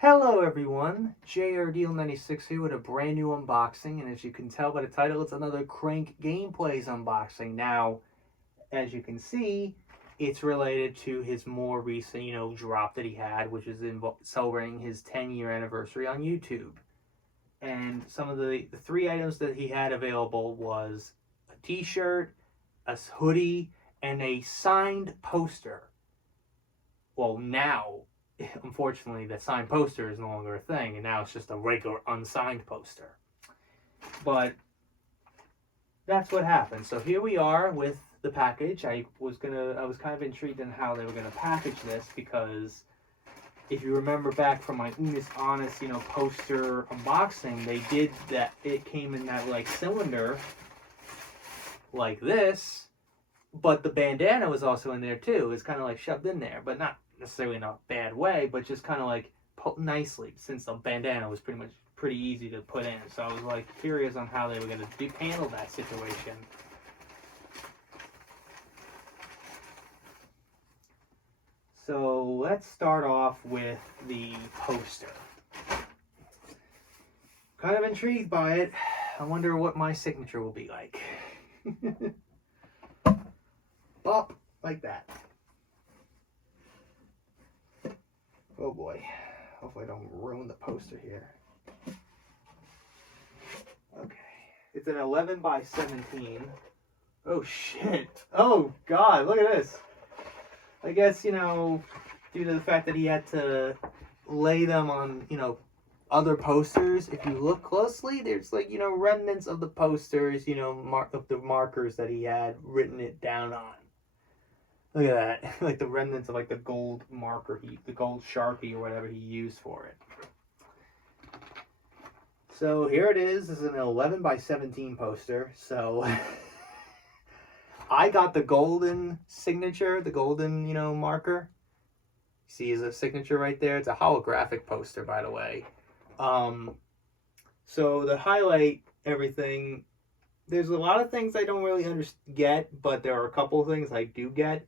Hello everyone, JRDeal96 here with a brand new unboxing, and as you can tell by the title, it's another CrankGameplays unboxing. Now, as you can see, it's related to his more recent, drop that he had, which is celebrating his 10-year anniversary on YouTube. And some of the three items that he had available was a t-shirt, a hoodie, and a signed poster. Well, now, unfortunately, that signed poster is no longer a thing, and now it's just a regular unsigned poster. But that's what happened. So here we are with the package. I was kind of intrigued in how they were gonna package this, because if you remember back from my Unis Honest, poster unboxing, they did that. It came in that like cylinder, like this, but the bandana was also in there too. It's kind of like shoved in there, but not necessarily in a bad way, but just kind of like nicely, since the bandana was pretty easy to put in. So I was like curious on how they were going to handle that situation. So let's start off with the poster. Kind of intrigued by it. I wonder what my signature will be like. Up like that. Oh boy. Hopefully I don't ruin the poster here. Okay. It's an 11 by 17. Oh shit. Oh god, look at this. I guess, due to the fact that he had to lay them on, other posters, if you look closely, there's like, remnants of the posters, of the markers that he had written it down on. Look at that. Like the remnants of like the gold marker, the gold Sharpie or whatever he used for it. So here it is. This is an 11 by 17 poster. So I got the golden signature, the golden, marker. See, is a signature right there. It's a holographic poster, by the way. So to highlight everything, there's a lot of things I don't really get, but there are a couple of things I do get.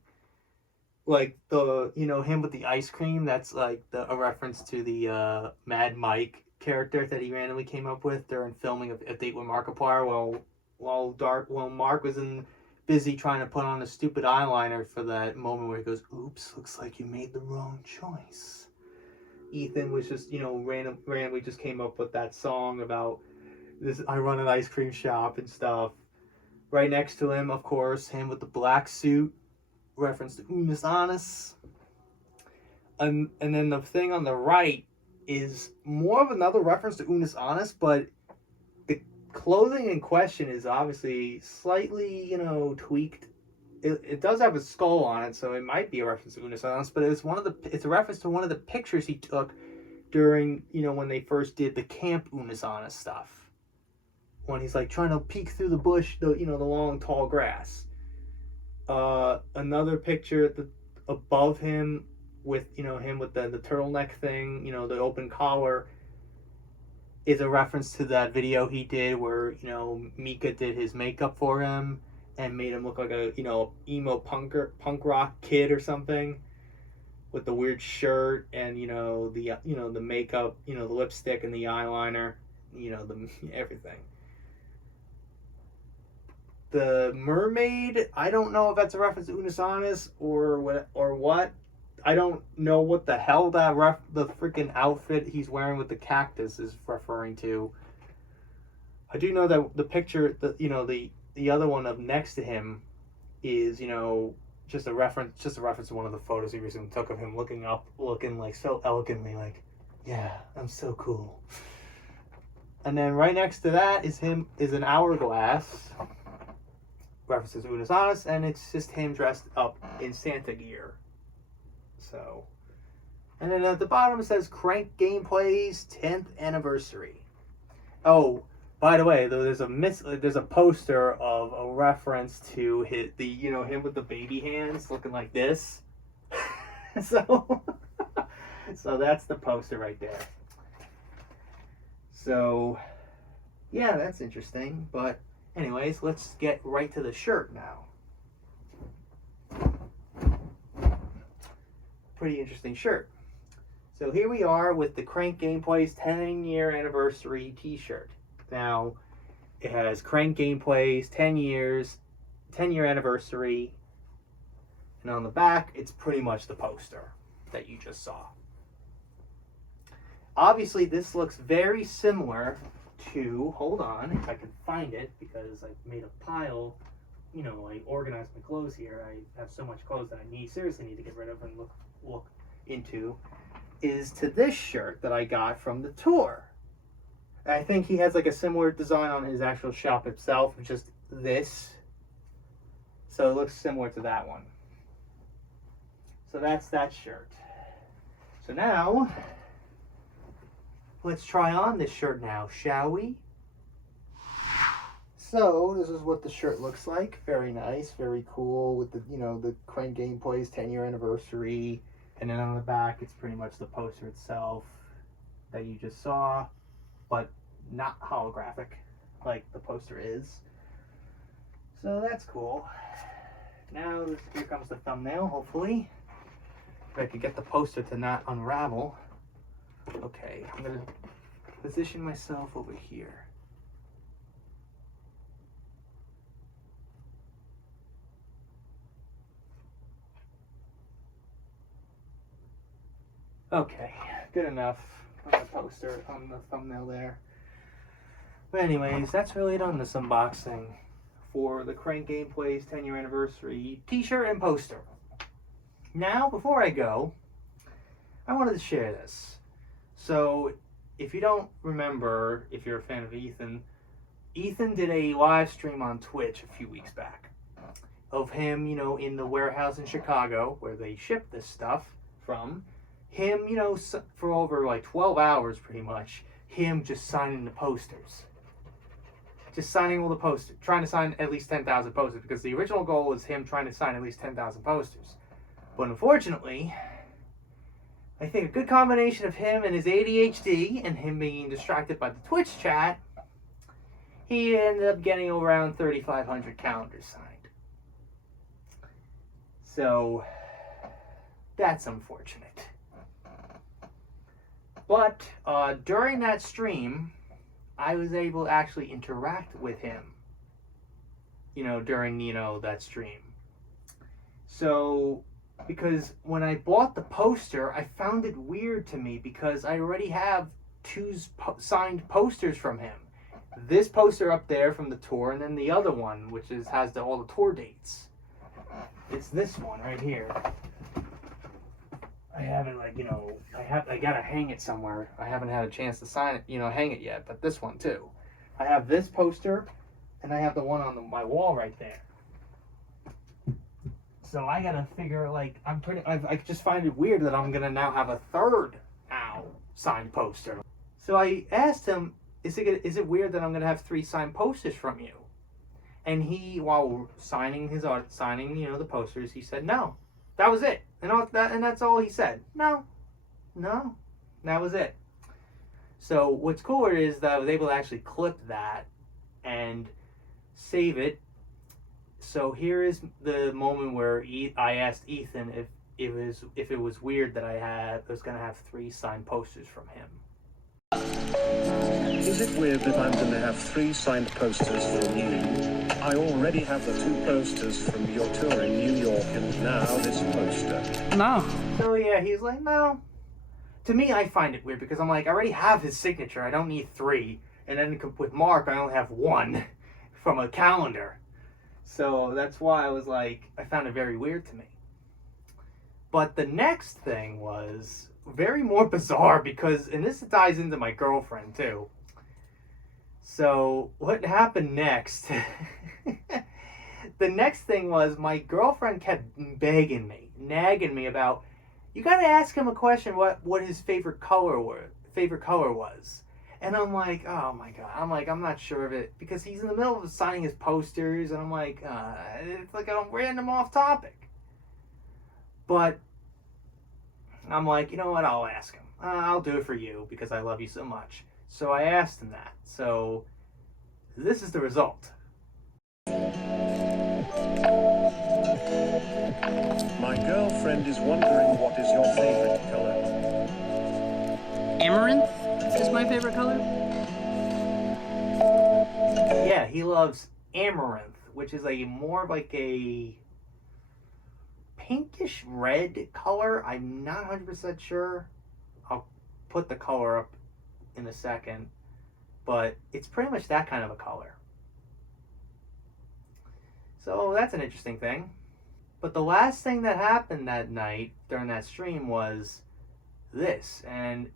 Like the, him with the ice cream, that's like a reference to the Mad Mike character that he randomly came up with during filming of A Date with Markiplier while Mark was busy trying to put on a stupid eyeliner for that moment where he goes, "Oops, looks like you made the wrong choice." Ethan was just, randomly just came up with that song about this, I run an ice cream shop and stuff. Right next to him, of course, him with the black suit, reference to Unis Honest. And then the thing on the right is more of another reference to Unis Honest, but the clothing in question is obviously slightly, tweaked. It does have a skull on it, so it might be a reference to Unis Honest, but it's a reference to one of the pictures he took during, when they first did the Camp Unis Honest stuff. When he's like trying to peek through the bush, the long tall grass. Another picture above him with, him with the turtleneck thing, the open collar, is a reference to that video he did where, Mika did his makeup for him and made him look like a, emo punk rock kid or something, with the weird shirt and, the makeup, the lipstick and the eyeliner, everything. The mermaid, I don't know if that's a reference to Unis Honest or what. I don't know what the hell the freaking outfit he's wearing with the cactus is referring to. I do know that the picture, the other one up next to him is, just a reference to one of the photos he recently took of him looking like so elegantly, like, yeah, I'm so cool. And then right next to that is an hourglass, references Unis Honest, and it's just him dressed up in Santa gear. So, and then at the bottom it says CrankGameplays 10th anniversary. Oh, by the way, there's a poster of a reference to him with the baby hands looking like this. so that's the poster right there. So yeah, that's interesting. But anyways, let's get right to the shirt now. Pretty interesting shirt. So here we are with the Crank Gameplays 10-year anniversary t-shirt. Now, it has Crank Gameplays 10-year anniversary, and on the back, it's pretty much the poster that you just saw. Obviously, this looks very similar to, hold on, if I can find it, because I've made a pile, you know, I organized my clothes here. I have so much clothes that I seriously need to get rid of and look into, is to this shirt that I got from the tour. I think he has like a similar design on his actual shop itself, just this. So it looks similar to that one. So that's that shirt. So now, let's try on this shirt now, shall we? So this is what the shirt looks like. Very nice, very cool with the, you know, the Crank Gameplays 10-year anniversary. And then on the back, it's pretty much the poster itself that you just saw, but not holographic like the poster is. So that's cool. Now here comes the thumbnail, hopefully. If I could get the poster to not unravel. Okay, I'm gonna position myself over here. Okay, good enough on the poster, on the thumbnail there. But anyways, that's really it on this unboxing for the Crank Gameplays 10-year anniversary t-shirt and poster. Now, before I go, I wanted to share this. So, if you don't remember, if you're a fan of Ethan did a live stream on Twitch a few weeks back of him, you know, in the warehouse in Chicago where they ship this stuff from. Him, you know, for over like 12 hours pretty much, him just signing the posters. Just signing all the posters. Trying to sign at least 10,000 posters, because the original goal was him trying to sign at least 10,000 posters. But unfortunately, I think a good combination of him and his ADHD and him being distracted by the Twitch chat, he ended up getting around 3,500 calendars signed. So, that's unfortunate. But during that stream, I was able to actually interact with him, you know, during, you know, that stream. So, because when I bought the poster, I found it weird to me because I already have two signed posters from him. This poster up there from the tour, and then the other one, which has all the tour dates. It's this one right here. I haven't, like, you know, I gotta hang it somewhere. I haven't had a chance to sign it, you know, hang it yet, but this one too. I have this poster, and I have the one on my wall right there. So I gotta figure, like, I just find it weird that I'm gonna now have a third signed poster. So I asked him, is it weird that I'm gonna have 3 signed posters from you? And he, while signing you know, the posters, he said, no, that was it. And that's all he said. No, that was it. So what's cooler is that I was able to actually clip that and save it. So here is the moment where I asked Ethan if it was weird that I was gonna have 3 signed posters from him. Is it weird that I'm gonna have 3 signed posters from you? I already have the 2 posters from your tour in New York, and now this poster. No. So yeah, he's like, no. To me, I find it weird because I'm like, I already have his signature. I don't need 3. And then with Mark, I only have 1 from a calendar. So that's why I was like, I found it very weird to me. But the next thing was very more bizarre because, and this ties into my girlfriend too. So what happened next? The next thing was my girlfriend kept nagging me about, you gotta ask him a question what his favorite color was. And I'm like, oh my god. I'm not sure of it because he's in the middle of signing his posters, and I'm like, it's like a random off topic. But I'm like, you know what? I'll ask him. I'll do it for you because I love you so much. So I asked him that. So this is the result. My girlfriend is wondering what is your favorite color. loves Amaranth, which is a more like a pinkish red color. I'm not 100% sure. I'll put the color up in a second, but it's pretty much that kind of a color. So that's an interesting thing. But the last thing that happened that night during that stream was this, and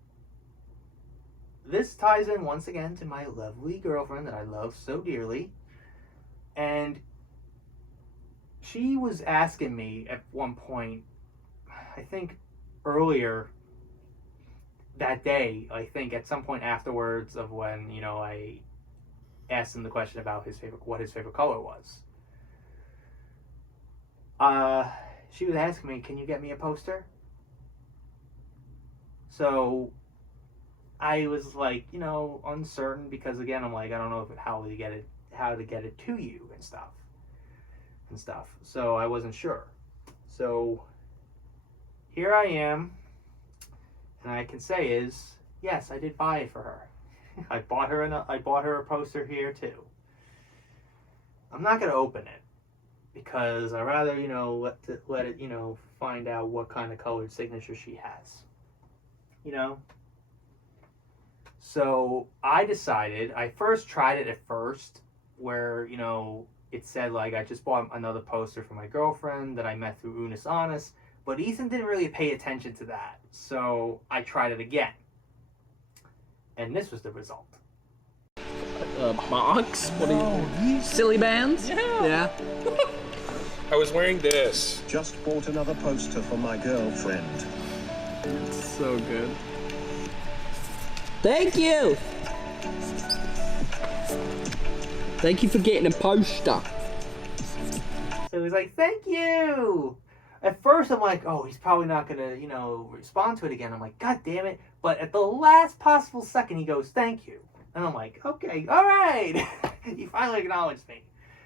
this ties in once again to my lovely girlfriend that I love so dearly. And she was asking me at one point, I think earlier that day, I think at some point afterwards of when, you know, I asked him the question about what his favorite color was. She was asking me, can you get me a poster? So I was like, you know, uncertain because again, I'm like, I don't know how to get it to you and stuff. So I wasn't sure. So here I am, and I can say is, yes, I did buy it for her. I bought her a poster here too. I'm not gonna open it because I rather, you know, let it, you know, find out what kind of colored signature she has. You know. So I decided, I first tried it at first where, you know, it said like I just bought another poster for my girlfriend that I met through Unis Honest, but Ethan didn't really pay attention to that. So I tried it again. And this was the result. Box? What are you? Silly bands? Yeah. I was wearing this. Just bought another poster for my girlfriend. It's so good. Thank you! Thank you for getting a poster. So he was like, thank you! At first I'm like, oh, he's probably not gonna, you know, respond to it again. I'm like, god damn it. But at the last possible second he goes, thank you. And I'm like, okay, alright! He finally acknowledged me.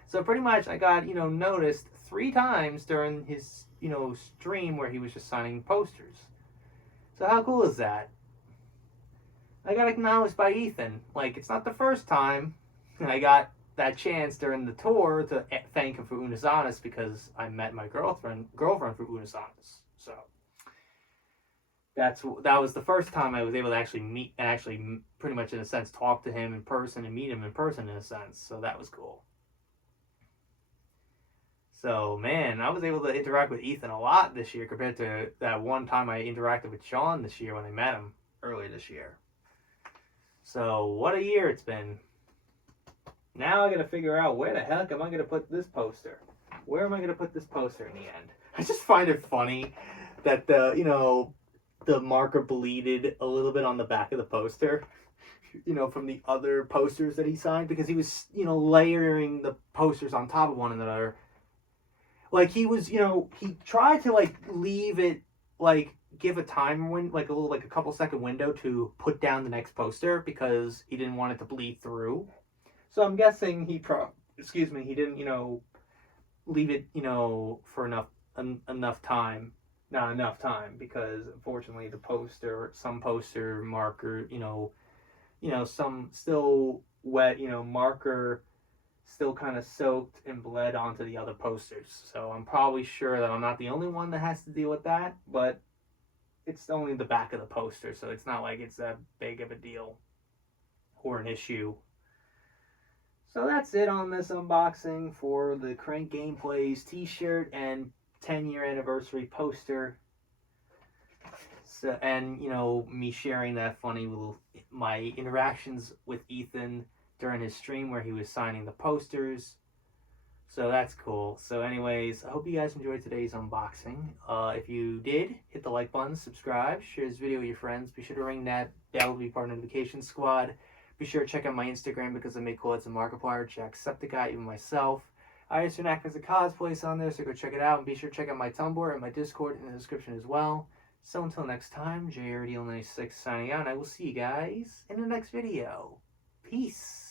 So pretty much I got, you know, noticed 3 times during his, you know, stream where he was just signing posters. So how cool is that? I got acknowledged by Ethan. Like, it's not the first time I got that chance during the tour to thank him for Unis Honest because I met my girlfriend for Unis Honest. So that was the first time I was able to actually pretty much in a sense talk to him in person and meet him in person in a sense. So that was cool. So man, I was able to interact with Ethan a lot this year compared to that one time I interacted with Sean this year when I met him earlier this year. So what a year it's been. Now I gotta figure out where the heck am I gonna put this poster? Where am I gonna put this poster in the end? I just find it funny that the marker bleeded a little bit on the back of the poster, you know, from the other posters that he signed because he was, you know, layering the posters on top of one another. Like he was, you know, he tried to like leave it like give a time like a couple second window to put down the next poster because he didn't want it to bleed through. So I'm guessing he didn't, you know, leave it, you know, for enough time, not enough time because unfortunately some poster marker, you know, some still wet, you know, marker still kind of soaked and bled onto the other posters. So I'm probably sure that I'm not the only one that has to deal with that, but it's only the back of the poster, so it's not like it's that big of a deal or an issue. So that's it on this unboxing for the Crank Gameplays t-shirt and 10-year anniversary poster. So, and, you know, me sharing that funny little, my interactions with Ethan during his stream where he was signing the posters. So that's cool. So anyways, I hope you guys enjoyed today's unboxing. If you did, hit the like button, subscribe, share this video with your friends. Be sure to ring that bell to be part of the notification squad. Be sure to check out my Instagram because I make cool-outs and Markiplier, Jacksepticeye, even myself. I used to act as a cosplays on there, so go check it out. And be sure to check out my Tumblr and my Discord in the description as well. So until next time, JRDL96 signing out, and I will see you guys in the next video. Peace.